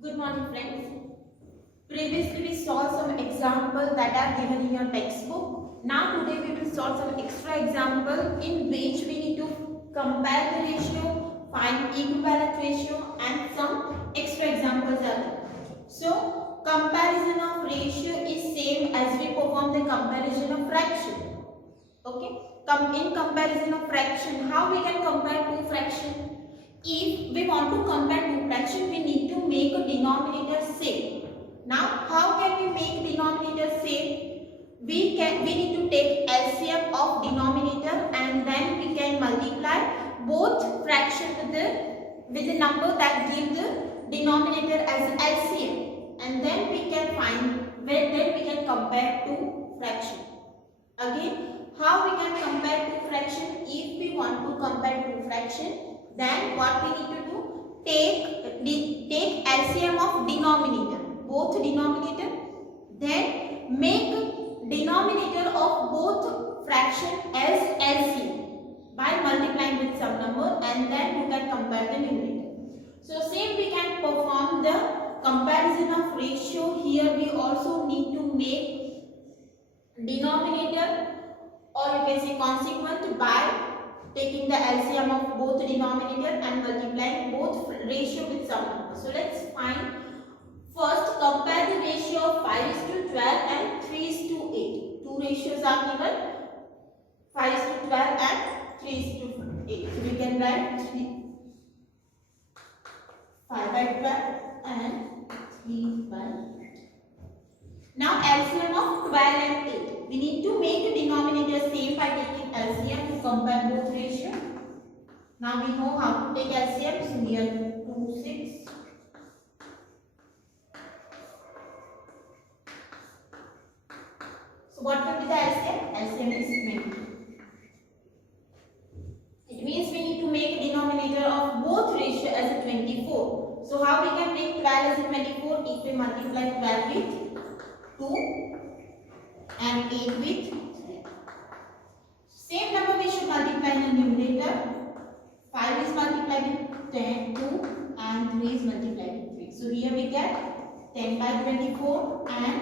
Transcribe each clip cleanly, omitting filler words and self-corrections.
Good morning, friends. Previously we saw some examples that are given in your textbook. Now today we will solve some extra example in which we need to compare the ratio, find equivalent ratio and some extra examples are there. So comparison of ratio is same as we perform the comparison of fraction. Okay. In comparison of fraction, how we can compare two fraction? If we want to compare two fraction, we need to make a denominator same. Now, how can we make denominator same? We need to take LCM of denominator and then we can multiply both fraction with the number that give the denominator as LCM, and then we can compare two fraction. Again, how we can compare two fraction? If we want to compare two fraction, then what we need to do? Take LCM of denominator, both denominator, then make denominator of both fraction as LCM by multiplying with some number, and then you can compare the numerator. So same we can perform the comparison of ratio. Here we also need to make denominator, or you can say consequent, by taking the LCM of both denominator and multiplying both ratio with some number. So let's find. First, compare the ratio of 5:12 and 3:8. Two ratios are given, 5:12 and 3:8. So we can write 5/12 and 3/8. Now LCM of 12 and 8. We need to make the denominator same by taking LCM to compare both ratio. Now we know how to take LCM. So here 2, 6. So what will be the LCM? LCM is 20. It means we need to make a denominator of both ratio as a 24. So how we can make 12 as a 24? If we multiply 12 with 2 and 8 with 3. Same number we should multiply in the numerator. 5 is multiplied with 10, 2 and 3 is multiplied with 3. So here we get 10 by 24 and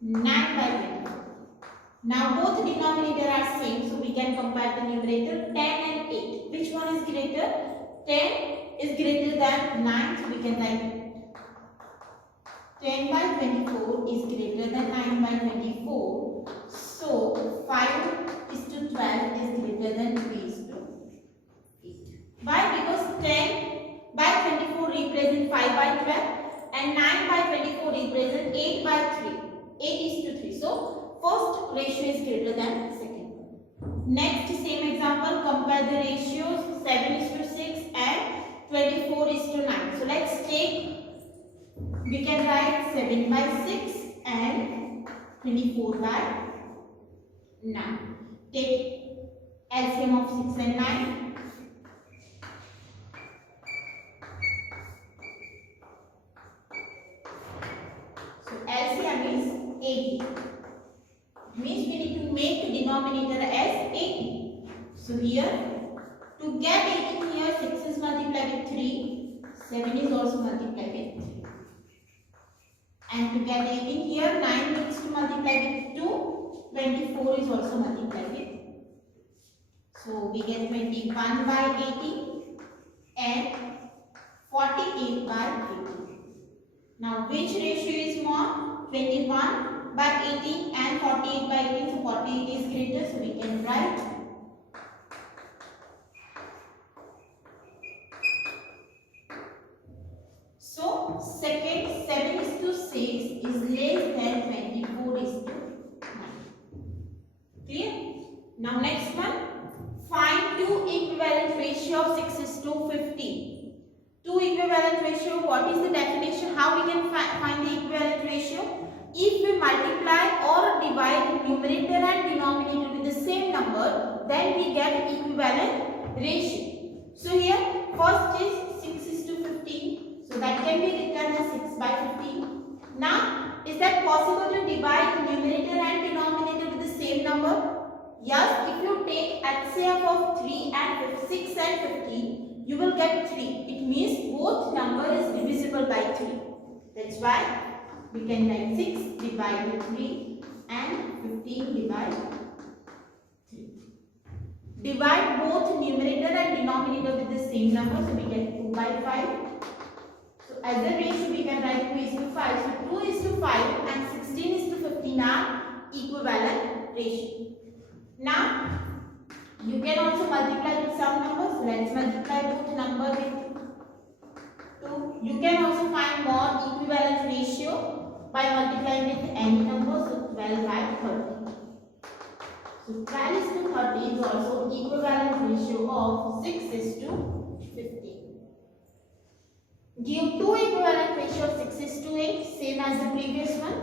9 by 24. Now both denominator are same, so we can compare the numerator 10 and 8. Which one is greater? 10 is greater than 9, so we can write 10 by 24 is greater than 9 by 24. So 5:12 is greater than 3:8. Why? Because 10 by 24 represent 5 by 12 and 9 by 24 represent 8 by 3. 8:3. So first ratio is greater than second. Next, same example, compare the ratios 7:6 and 24:9. So let's take, we can write 7 by 6 and 24 by 9. Take LCM of 6 and 9. So LCM is 80. Means we need to make denominator as 80. So here, to get 18 here, 6 is multiplied with 3, 7 is also multiplied with 3. And to get 18 here, 9 needs to multiply with 2, 24 is also multiplied with 2. So we get 21 by 80 and 48 by 80. Now which ratio is more? 21 by 18 and 48 by 18. So 48 is greater, so we can write second 7:6 is less than 24:9. Clear? Now next one, find two equivalent ratio of 6:15. Two equivalent ratio, what is the definition? How we can find the equivalent ratio? If we multiply or divide numerator and denominator with the same number, then we get equivalent ratio. So here first is 6:15. So that can be written as 6 by 15. Now, is that possible to divide numerator and denominator with the same number? Yes, if you take HCF of 3 and 6 and 15, you will get 3. It means both number is divisible by 3. That's why we can write 6 divided 3 and 15 divided 3. Divide both numerator and denominator with the same number. So we get 2 by 5. So as a ratio we can write 2 is to 5. So 2 is to 5 and 16 is to 15 are equivalent ratio. Now you can also multiply with some numbers. Let's multiply both number with 2. You can also find more equivalent ratio by multiplying with any number. So 12 by 30. So 12 is to 30 is also equivalent ratio of 6 is to 15. Give 2 equivalent ratio of 6 is to 8, same as the previous one.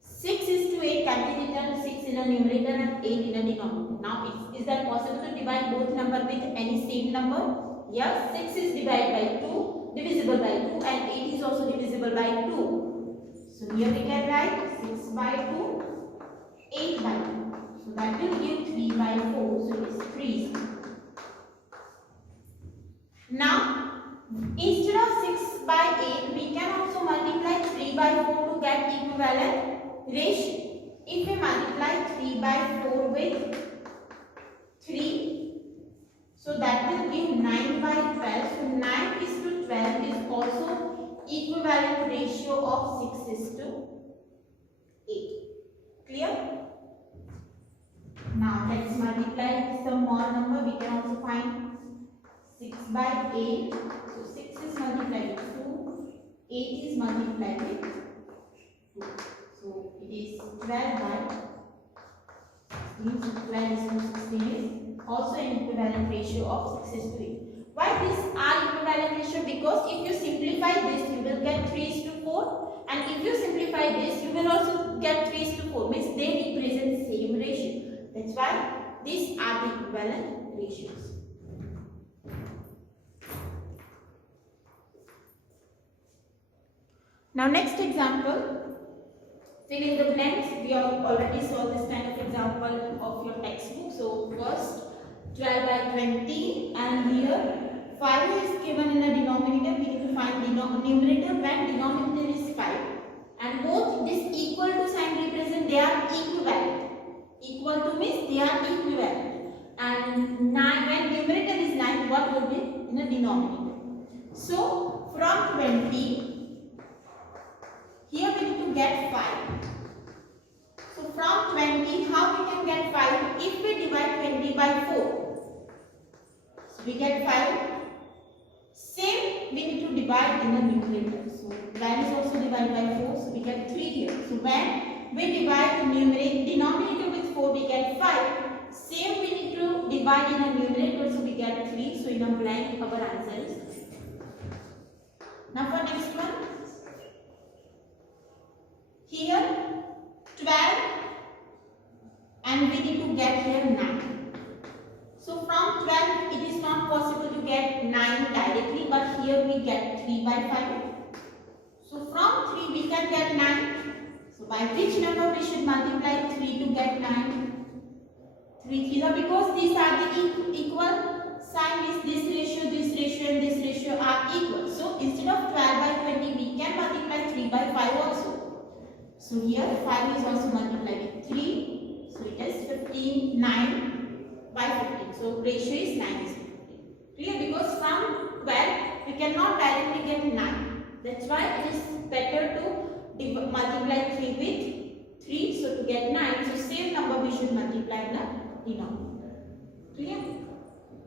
6 is to 8 can be written 6 in a numerator and 8 in a denominator. Now is that possible to divide both number with any same number? Yes, 6 is divided by 2, divisible by 2, and 8 is also divisible by 2. So here we can write 6 by 2, 8 by 2. So that will give 3 by 4. So it is 3. Now instead of 6 by 8, we can also multiply 3 by 4 to get equivalent ratio. If we multiply 3 by 4 with 3, so that will give 9 by 12. So 9 is to 12 is also equivalent ratio of 6 is to 8. Clear? Now let's multiply some more number. We can also find 6 by 8. So 6 is multiplied with 2. 8 is multiplied with 2. So it is 12 by 16. So 12 is to 16 is also an equivalent ratio of 6 is to 8. Why these are equivalent ratio? Because if you simplify this, you will get 3 is to 4. And if you simplify this, you will also get 3 is to 4. Means they represent same ratio. That's why these are the equivalent ratios. Now next example. Fill in the blanks. We have already saw this kind of example of your textbook. So first 12 by 20 and here 5 is given in a denominator. We need to find the numerator when denominator is 5. And both this equal to sign represent they are equivalent. Equal to means they are equivalent. And 9 when numerator is 9, what will be in a denominator? So from 20 here we need to get 5. So from 20, how we can get 5? If we divide 20 by 4. So we get 5. Same we need to divide in the numerator. So 9 is also divided by 4. So we get 3 here. So when we divide the denominator with 4, we get 5. Same we need to divide in a numerator. So we get 3. So in a blank our answer is 3. Now for next one. Here 12 and we need to get here 9. So from 12 it is not possible to get 9 directly, but here we get 3 by 5. So from 3 we can get 9. So by which number we should multiply 3 to get 9? 3 3 are because these are the equal sign is this ratio and this ratio are equal. So instead of 12 by 20 we can multiply 3 by 5 also. So here 5 is also multiplied with 3. So it is 15, 9 by 15. So ratio is 9 is 15. Clear? Because from 12 we cannot directly get 9. That's why it is better to multiply 3 with 3. So to get 9, so same number we should multiply in the denominator. Clear?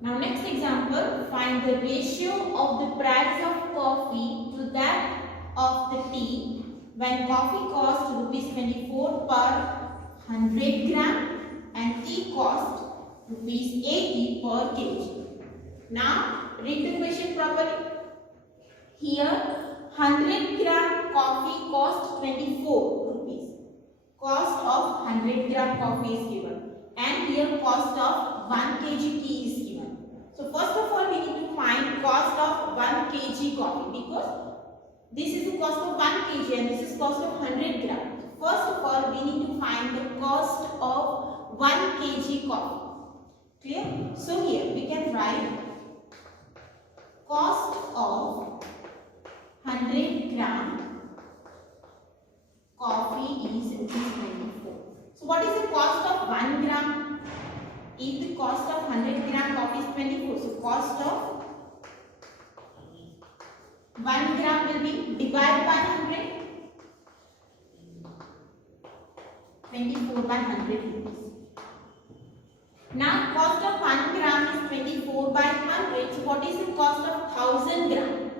Now next example, find the ratio of the price of coffee to that of the tea when coffee costs rupees 24 per 100 gram and tea costs rupees 80 per kg. Now read the question properly. Here 100 gram coffee costs 24 rupees. Cost of 100 gram coffee is given, and here cost of 1 kg tea is given. So first of all we need to find cost of 1 kg coffee, because this is the cost of 1 kg and this is cost of 100 gram. First of all we need to find the cost of 1 kg coffee. Clear? So here we can write cost of 100 gram coffee is rupees 24. So what is the cost of 1 gram? If the cost of 100 gram coffee is 24, so cost of 1 gram will be divided by 100. 24 by 100 rupees. Now cost of 1 gram is 24 by 100. So what is the cost of 1000 gram?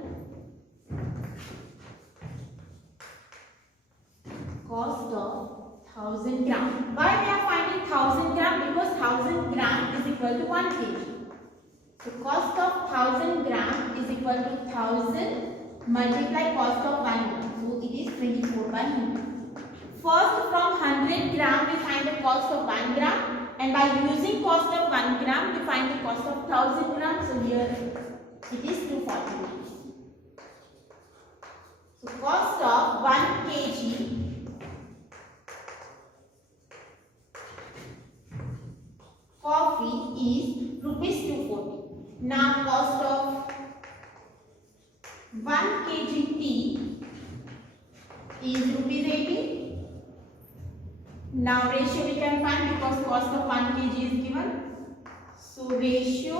Cost of 1000 gram. Why we are finding 1000 gram? Because 1000 gram is equal to 1 kg. So cost of 1000 gram is equal to 1000 multiply cost of 1 gram. So it is 24 by 100. First from 100 gram we find the cost of 1 gram, and by using cost of 1 gram we find the cost of 1000 gram. So here it is 240 rupees. So cost of 1 kg coffee is rupees 240. Now cost of 1 kg tea is rupees 80. Now ratio we can find because cost of 1 kg is given. So ratio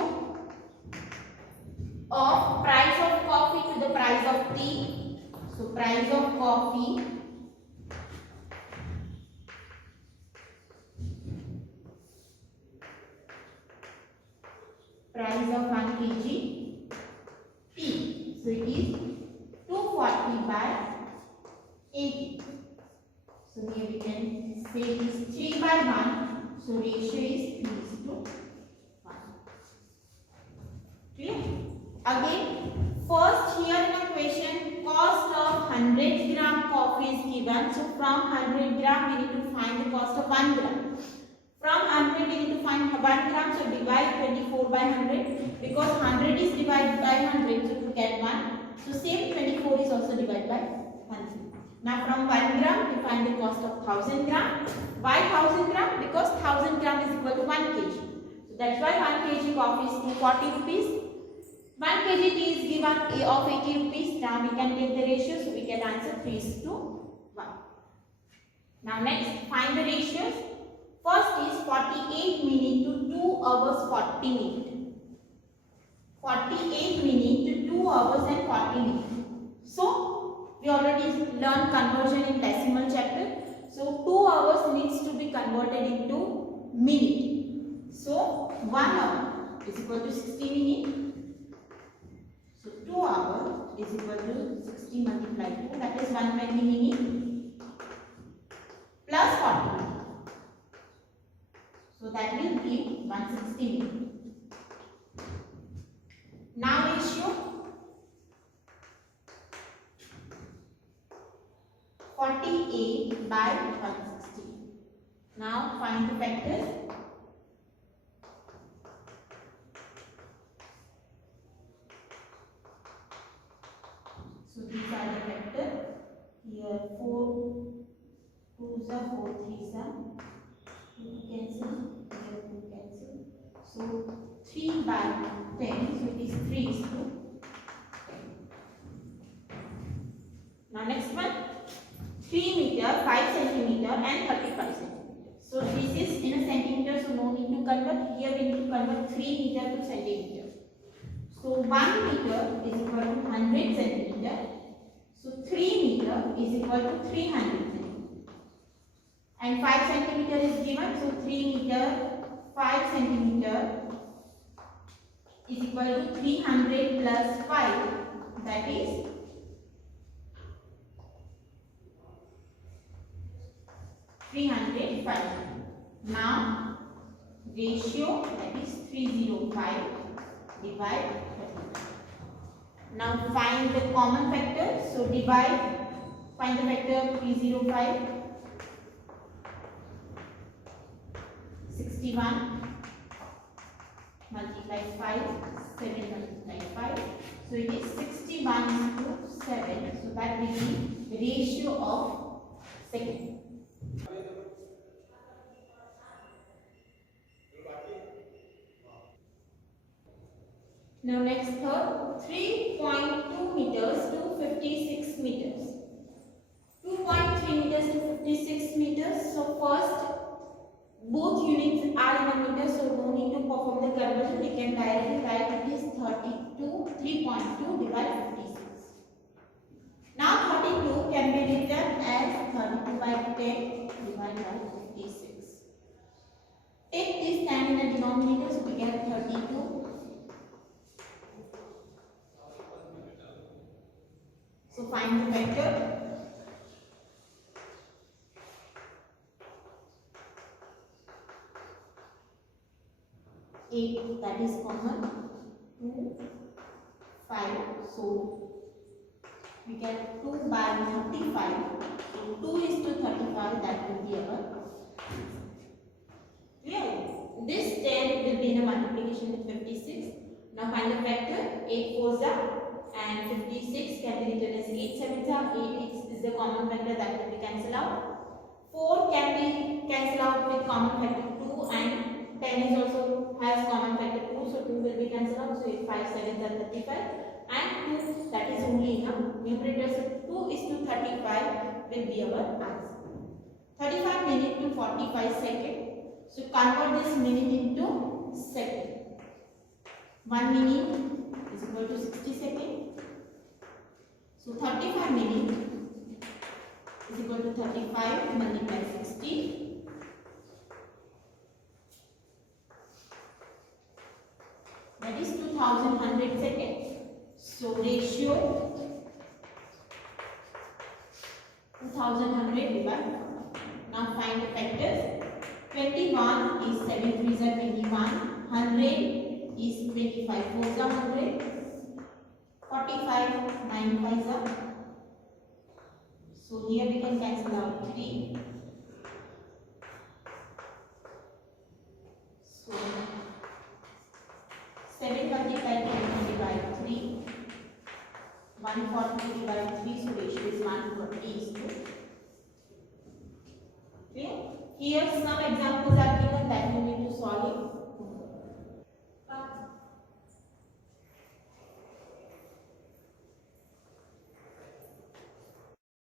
of price of coffee to the price of tea. So price of coffee price of 1 kg tea. So it is 240 by 80. So here we can say it is 3 by 1. So ratio is 3:1. Clear? Again, first here in a question, cost of 100 gram coffee is given. So from 100 gram we need to find the cost of 1 gram. From 100 we need to find 1 gram. So divide 24 by 100 because 100 is divided by 100. So to get 1. So same 24 is also divided by 100. Now from 1 gram we find the cost of 1000 gram. Why 1000 gram? Because 1000 gram is equal to 1 kg. So that's why 1 kg coffee is 240 rupees. 1 kg tea is given of 80 rupees. Now we can take the ratio. So we can answer 3:1. Now next find the ratios. First is 48 minutes to 2 hours 40 minutes. 48 minutes to 2 hours and 40 minutes. So we already learned conversion in decimal chapter. So 2 hours needs to be converted into minute. So 1 hour is equal to 60 minutes. So 2 hours is equal to 60 multiplied 2, that is 120 minutes plus 40 minutes. So that will give 160 minutes. Now ratio 48 by 160. Now find the factors. So these are the factors. Here 4 2s are 4 3s are 2 cancel. Here 2 cancel. So 3 by 10. So it is 3:10. Now next one. 3 meter, 5 centimeter and 35 centimeter. So this is in a centimeter, so no need to convert. Here we need to convert 3 meter to centimeter. So 1 meter is equal to 100 centimeter. So 3 meter is equal to 300 centimeter. And 5 centimeter is given. So 3 meter, 5 centimeter is equal to 300 plus 5. That is 305. Now ratio, that is 305 divide 30. Now find the common factor. So divide, find the factor of 305. 61 multiply 5, 7 multiply 5. So it is 61:7. So that will be ratio of second. Now next third, 3.2 meters to 56 meters. 2.3 meters to 56 meters. So first, both units are in a meter, so no need to perform the conversion. We can directly write it is 3.2 divided 56. Now 32 can be written as 32 by 10 divided by 56. Take this 10 in the denominator, so we get 32. So find the factor. 8, that is common. 2, 5. So we get 2 by 35. So 2 is to 35, that will be our. Clear? This 10 will be in a multiplication with 56. Now find the factor. 8 4s and 56 can be written as 8 7s are 8 is the common factor that will be cancelled out. 4 can be cancelled out with common factor 2, and 10 is also has common factor 2, so 2 will be cancelled out. So 5 7s are 35, and 2, that is only in a numerator. So 2 is to 35 will be our answer. 35 minutes to 45 seconds. So convert this minute into second. 1 minute is equal to 60 seconds. So 35 minutes is equal to 35 multiplied by 60. That is 2100 seconds. So ratio 2100 divided. Now find the factors. 21 is 7 3s are 21. 100 is 25 4s are 100. 45 9 5s are. So here we can cancel out 3. So 7 multiplied by 3. 140 divided 3, so ratio is 140 is to. Clear? Here some examples are given that you need to solve it.